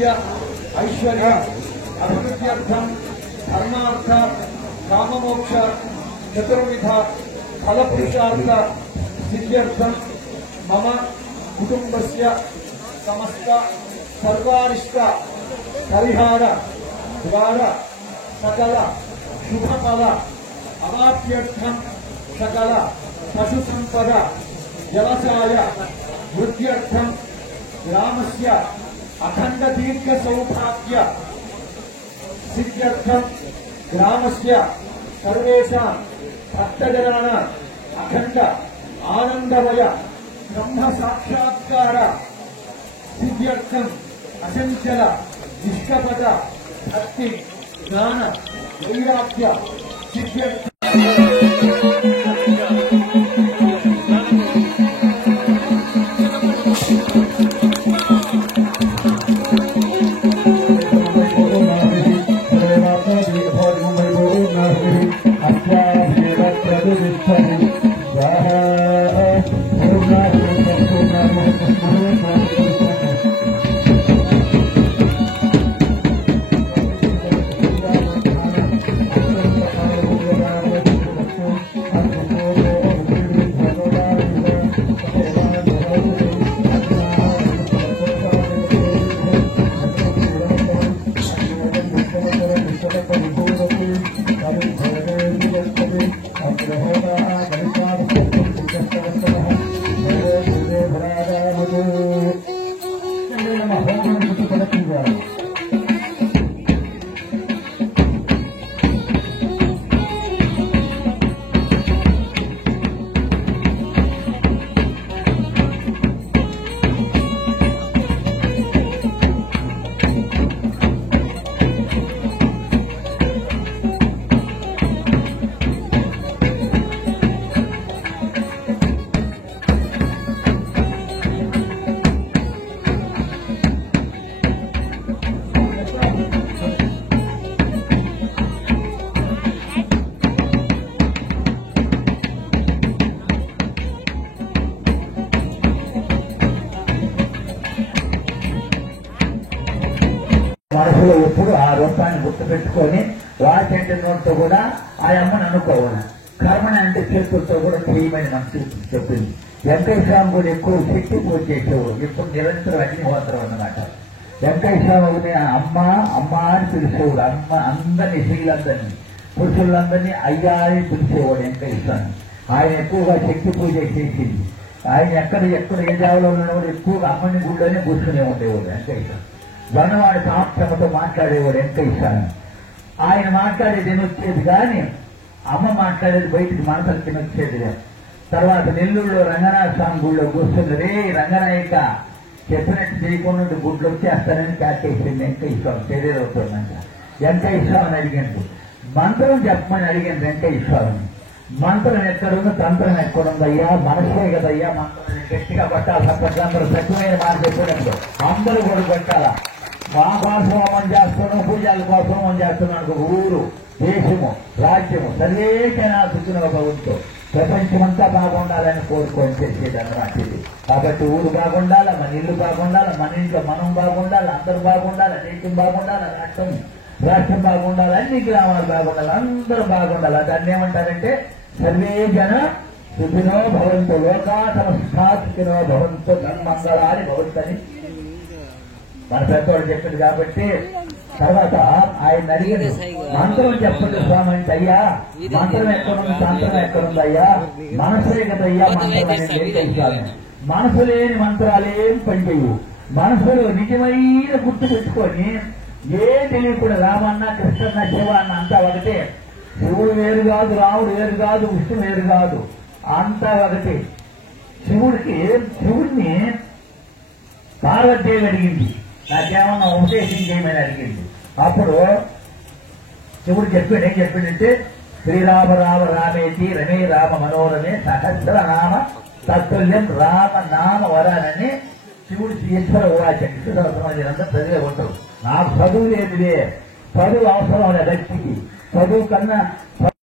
आरोग्य ऐश्वर्य अभिवृद्ध्यर्थम धर्मार्थ काममोक्ष चतुर्विध फलपुरुषार्थ सिद्ध्यर्थम मम कुटुंबस्य समस्त सर्वारिष्ट परिहार द्वारा सकल शुभफल अवाप्यर्थम सकल पशु संपद व्यवसाय वृद्ध्यर्थम ग्रामस्य अखंड दीर्घ सौभाग्य सिद्ध्यर्थम ग्रामस्य सर्वेषां भक्तजनानां अखंड आनंदमय ब्रह्म साक्षात्कार सिद्ध्यर्थम अचंचल निष्कपट भक्ति ज्ञान वैराग्य सिद्ध्यर्थम మనసులో ఎప్పుడు ఆ రూపాన్ని గుర్తుపెట్టుకొని వాటి నోటితో కూడా ఆ అమ్మని అనుకోవాలి. కర్మని అంటే చేతులతో కూడా చేయమని మనసు చెప్పింది. వెంకయ్య స్వామి కూడా ఎక్కువ శక్తి పూజ చేసేవారు. ఇప్పుడు నిరంతరం అగ్నిహోత్రం అన్నమాట. వెంకయ్య స్వామిని అమ్మ అమ్మ అని పిలిచేవాడు. అమ్మ అందరినీ స్త్రీలందరినీ పురుషులందరినీ అయ్యా అని పిలిచేవాడు వెంకయ్య స్వామి. ఆయన ఎక్కువగా శక్తి పూజ చేసింది. ఆయన ఎక్కడ ఏ జావలో ఉన్నవాడు ఎక్కువగా అమ్మని గుళ్ళోనే కూర్చునే ఉండేవాడు వెంకయ్య స్వామి. వనవాడి సాక్షమతో మాట్లాడేవాడు వెంకయ్య స్వామి. ఆయన మాట్లాడేది వినొచ్చేది కానీ అమ్మ మాట్లాడేది బయటికి మనసులు తినొచ్చేది. తర్వాత నెల్లూరులో రంగనాథ స్వామి గుళ్ళో కూర్చుంది. రే రంగనాయక చెప్పినట్టు చేయకుండా గుడ్లు వచ్చేస్తారని కాకేసింది వెంకయ్య స్వామి. శరీరవుతుందంట. వెంకయ్య స్వామిని అడిగింది, మంత్రం చెప్పమని అడిగింది వెంకయ్య స్వామిని. మంత్రం ఎక్కడుందో తంత్రం ఎక్కడుందయ్యా, మనసే కదయ్యా మంత్రం గట్టిగా పట్టాలి. సప్పట్లు అందరూ సత్యమైన మాట చెప్పినప్పుడు అందరూ కూడా పెట్టాలా. మా కోసం హోమం చేస్తున్నాం, పూజల కోసం హోమం చేస్తున్నాం. ఊరు దేశము రాజ్యము సర్వేకైనా సుఖినో భవంతు, ప్రపంచమంతా బాగుండాలని కోరుకొని చేసేది అన్నమాట ఇది. కాబట్టి ఊరు బాగుండాలి, మన ఇల్లు బాగుండాలి, మన ఇంట్లో మనం బాగుండాలి, అందరూ బాగుండాలి, దేశం బాగుండాలి, రాష్ట్రం బాగుండాలి, అన్ని గ్రామాలు బాగుండాలి, అందరూ బాగుండాలి. దాన్ని ఏమంటారంటే సర్వే జన సుఖినో భవంతు, లోకా సమస్తా సుఖినో భవంతు, తన్మంగళాని భవంతని మన పెద్దవాళ్ళు చెప్పింది. కాబట్టి తర్వాత ఆయన అడిగింది, మంత్రం చెప్పండి స్వామి అంటే, అయ్యా మంత్రం ఎక్కడుంది తంత్రం ఎక్కడుంది అయ్యా, మనసులే కదయ్యా మంత్రం అనేది. మనసు లేని మంత్రాలేం పనిచేయవు. మనసులో నిజమైన గుర్తు పెట్టుకొని ఏం తెలియకుండా రామన్న కృష్ణన్న శివ అన్న అంతా ఒకటే. శివుడు వేరు కాదు, రాముడు వేరు కాదు, విష్ణు వేరు కాదు, అంతా ఒకటే. శివుడిని పార్వతీదేవి అడిగింది, నాకేమన్నా ఉపదేశం చేయమని అడిగింది. అప్పుడు శివుడు చెప్పాడు, ఏం చెప్పిందంటే శ్రీరామ రామ రామేతి రమే రామ మనోరమే సహస్రనామ తత్తుల్యం రామ నామ వరానని శివుడు ఈశ్వర వాచండి. అందరూ చదివే ఉంటారు. నాకు చదువు లేదులే, చదువు అవసరం వ్యక్తికి. చదువు కన్నా